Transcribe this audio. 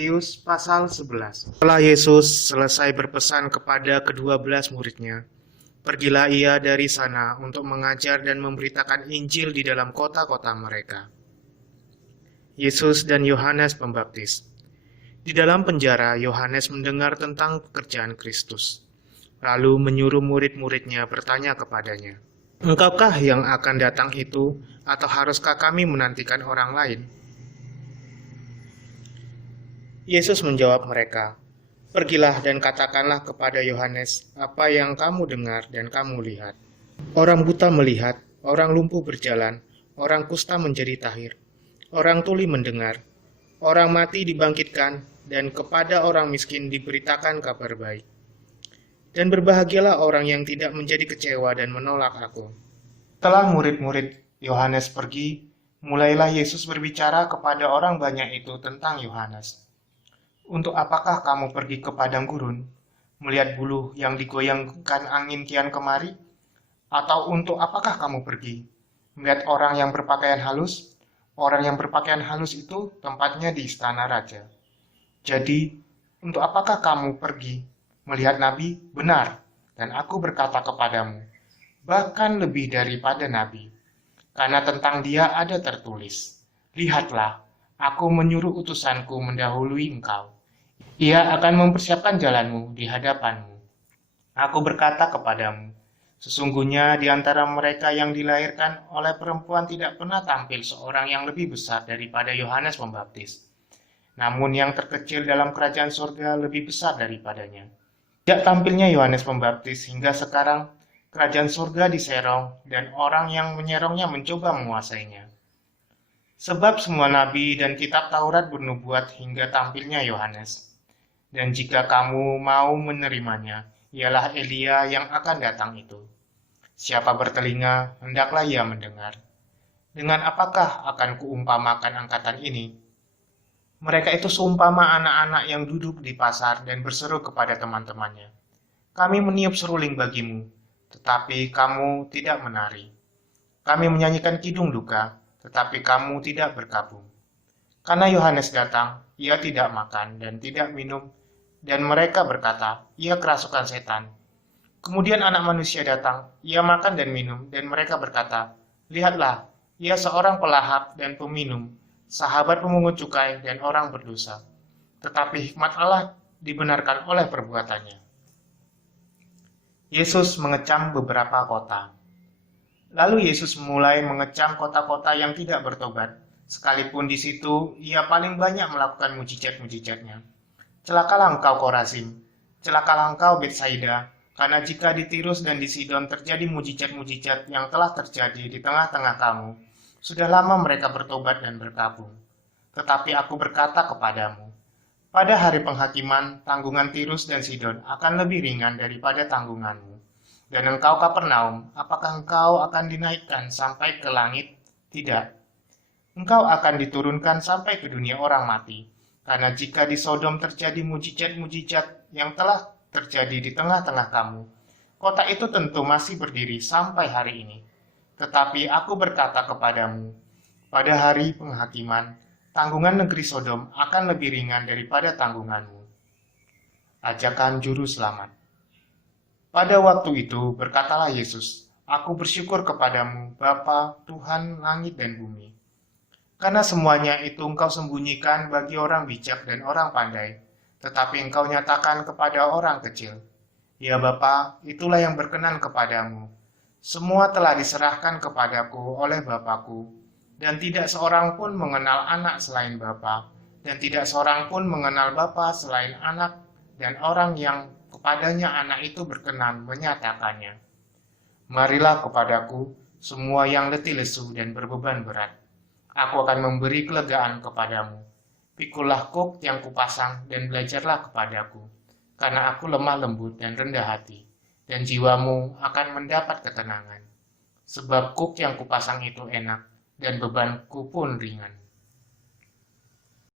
Matius pasal 11. Setelah Yesus selesai berpesan kepada ke-12 muridnya, pergilah ia dari sana untuk mengajar dan memberitakan Injil di dalam kota-kota mereka. Yesus dan Yohanes Pembaptis. Di dalam penjara, Yohanes mendengar tentang pekerjaan Kristus, lalu menyuruh murid-muridnya bertanya kepadanya, "Engkaukah yang akan datang itu, atau haruskah kami menantikan orang lain?" Yesus menjawab mereka, "Pergilah dan katakanlah kepada Yohanes apa yang kamu dengar dan kamu lihat. Orang buta melihat, orang lumpuh berjalan, orang kusta menjadi tahir, orang tuli mendengar, orang mati dibangkitkan, dan kepada orang miskin diberitakan kabar baik. Dan berbahagialah orang yang tidak menjadi kecewa dan menolak aku." Setelah murid-murid Yohanes pergi, mulailah Yesus berbicara kepada orang banyak itu tentang Yohanes. "Untuk apakah kamu pergi ke padang gurun, melihat buluh yang digoyangkan angin kian kemari? Atau untuk apakah kamu pergi, melihat orang yang berpakaian halus? Orang yang berpakaian halus itu tempatnya di istana raja. Jadi, untuk apakah kamu pergi, melihat nabi? Benar, dan aku berkata kepadamu, bahkan lebih daripada nabi. Karena tentang dia ada tertulis, 'Lihatlah, aku menyuruh utusanku mendahului engkau. Ia akan mempersiapkan jalanmu di hadapanmu.' Aku berkata kepadamu, sesungguhnya di antara mereka yang dilahirkan oleh perempuan tidak pernah tampil seorang yang lebih besar daripada Yohanes Pembaptis. Namun yang terkecil dalam kerajaan surga lebih besar daripadanya. Sejak tampilnya Yohanes Pembaptis hingga sekarang, kerajaan surga diserong dan orang yang menyerongnya mencoba menguasainya. Sebab semua nabi dan kitab Taurat bernubuat hingga tampilnya Yohanes. Dan jika kamu mau menerimanya, ialah Elia yang akan datang itu. Siapa bertelinga, hendaklah ia mendengar. Dengan apakah akan kuumpamakan angkatan ini? Mereka itu seumpama anak-anak yang duduk di pasar dan berseru kepada teman-temannya, 'Kami meniup seruling bagimu, tetapi kamu tidak menari. Kami menyanyikan kidung duka, tetapi kamu tidak berkabung.' Karena Yohanes datang, ia tidak makan dan tidak minum, dan mereka berkata, 'Ia kerasukan setan.' Kemudian Anak Manusia datang, ia makan dan minum, dan mereka berkata, 'Lihatlah, ia seorang pelahap dan peminum, sahabat pemungut cukai dan orang berdosa.' Tetapi hikmat Allah dibenarkan oleh perbuatannya." Yesus mengecam beberapa kota. Lalu Yesus mulai mengecam kota-kota yang tidak bertobat, sekalipun di situ ia paling banyak melakukan mujizat-mujizatnya. "Celakalah engkau Korazim, celakalah engkau Betsaida, karena jika di Tirus dan di Sidon terjadi mujizat-mujizat yang telah terjadi di tengah-tengah kamu, sudah lama mereka bertobat dan berkabung. Tetapi aku berkata kepadamu, pada hari penghakiman, tanggungan Tirus dan Sidon akan lebih ringan daripada tanggunganmu. Dan engkau Kapernaum, apakah engkau akan dinaikkan sampai ke langit? Tidak. Engkau akan diturunkan sampai ke dunia orang mati. Karena jika di Sodom terjadi mujizat-mujizat yang telah terjadi di tengah-tengah kamu, kota itu tentu masih berdiri sampai hari ini. Tetapi aku berkata kepadamu, pada hari penghakiman, tanggungan negeri Sodom akan lebih ringan daripada tanggunganmu." Ajakan Juru Selamat. Pada waktu itu berkatalah Yesus, "Aku bersyukur kepadamu, Bapa, Tuhan langit dan bumi. Karena semuanya itu engkau sembunyikan bagi orang bijak dan orang pandai, tetapi engkau nyatakan kepada orang kecil. Ya Bapa, itulah yang berkenan kepadamu. Semua telah diserahkan kepadaku oleh Bapakku, dan tidak seorang pun mengenal anak selain Bapa, dan tidak seorang pun mengenal Bapa selain anak, dan orang yang kepadanya anak itu berkenan menyatakannya. Marilah kepadaku, semua yang letih lesu dan berbeban berat. Aku akan memberi kelegaan kepadamu. Pikulah kuk yang kupasang dan belajarlah kepadaku, karena aku lemah lembut dan rendah hati, dan jiwamu akan mendapat ketenangan. Sebab kuk yang kupasang itu enak, dan bebanku pun ringan."